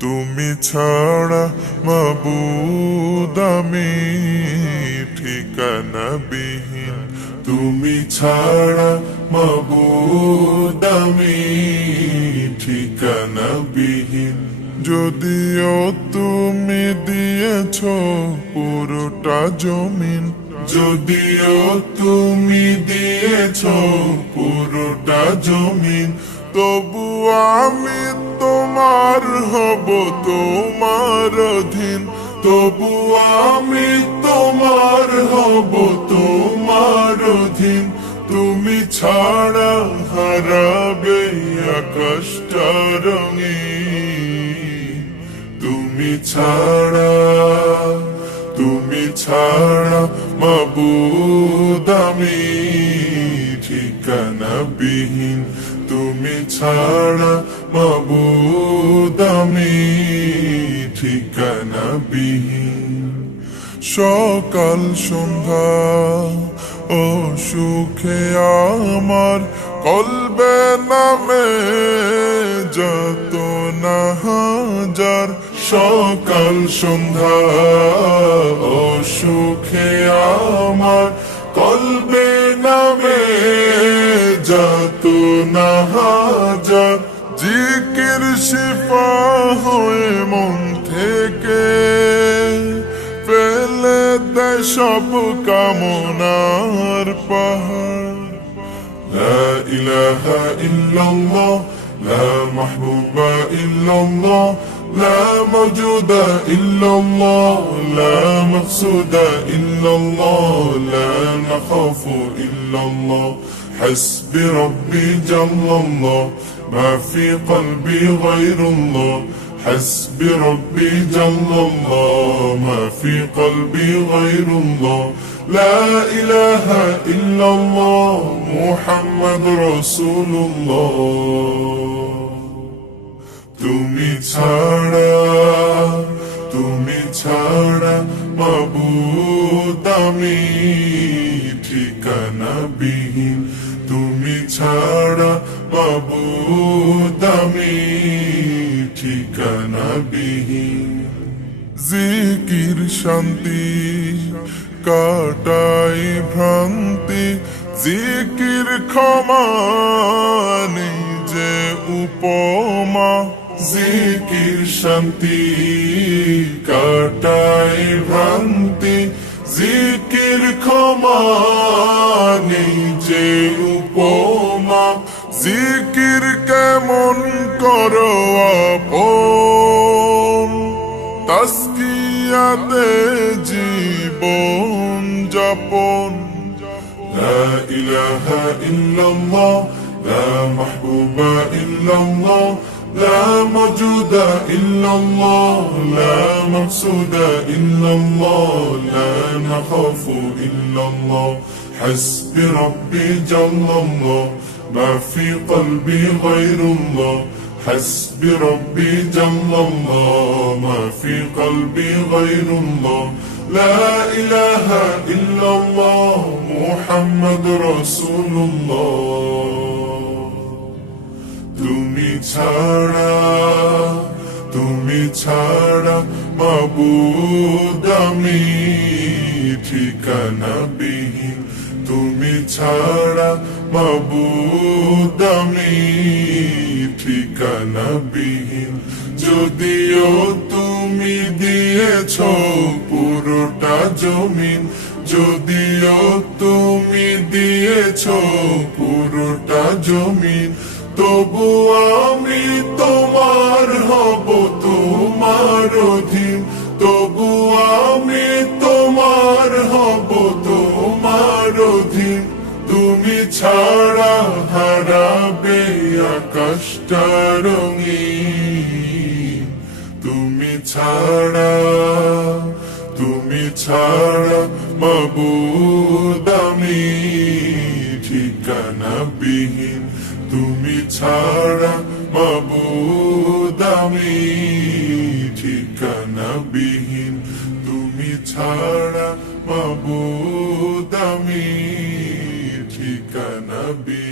তুমি ছাড়া মাবুদ আমি ঠিকানাবিহীন। তুমি ছাড়া মাবুদ আমি ঠিকানাবিহীন। যদিও তুমি দিয়েছ পুরোটা জমিন, যদিও তুমি দিয়েছ পুরোটা জমিন, তবু আমি তোমার হব, তোমার অধীন। তবু আমি তোমার হব, তোমার অধীন। তুমি ছাড়া হারাবে আকাশটা রঙিন। তুমি ছাড়া, তুমি ছাড়া মাবুদ আমি ঠিকানাবিহীন। তুমি ছাড়া মাবুদ আমি ঠিকানাবিহীন। সকাল সন্ধ্যা ও সুখে আমার কলবে নামে যত না হাজার। সকাল সন্ধ্যা ও সুখে আমার কলবে নামে যত না হাজার। জিকির শিফা হয়ে মন থেকে ফেলে দেয় সব কামনার পাহাড়। লা ইলাহা ইল্লাল্লাহ, লা মাহবুবা ইল্লাল্লাহ, لا موجود إلا الله، لا مقصود إلا الله، لا نخاف إلا الله. حسبي ربي جل الله، ما في قلبي غير الله. حسبي ربي جل الله، ما في قلبي غير الله. لا إله إلا الله، محمد رسول الله. তুমি ছাড়া, তুমি ছাড়া মাবুদ আমি ঠিকানাবিহীন। তুমি ছাড়া মাবুদ আমি ঠিকানাবিহীন। জিকির শান্তি কাটাই ভ্রান্তি, জিকির ক্ষমা নিজে উপমা। জিকির শান্তি কাটাই ভ্রান্তি, জিকির ক্ষমা নিজে উপমা। জিকির কেমন করো আপন, তাসকিয়াতে জীবন যাপন। লা ইলাহা ইল্লাল্লাহ, لا محبوب إلا الله، لا موجود إلا الله، لا مقصود إلا الله، لا نخاف إلا الله. حسبي ربي جل الله، ما في قلبي غير الله. حسبي ربي جل الله، ما في قلبي غير الله. لا إله إلا الله، محمد رسول الله. তুমি ছাড়া, তুমি ছাড়া মাবুদ আমি ঠিকানাবিহীন। তুমি ছাড়া মাবুদ আমি ঠিকানাবিহীন। যদিও তুমি দিয়েছ পুরোটা জমিন, যদিও তুমি দিয়েছ পুরোটা জমিন, তবু আমি তোমার হব, তোমার অধীন। তবু আমি তোমার হব, তোমার অধীন। তুমি ছাড়া হারাবে আকাশটা রঙিন। তুমি ছাড়া, তুমি ছাড়া মাবুদ আমি ঠিকানাবিহীন। তুমি ছাড়া মাবুদ আমি ঠিকানাবিহীন। তুমি ছাড়া মাবুদ আমি ঠিকানাবিহীন।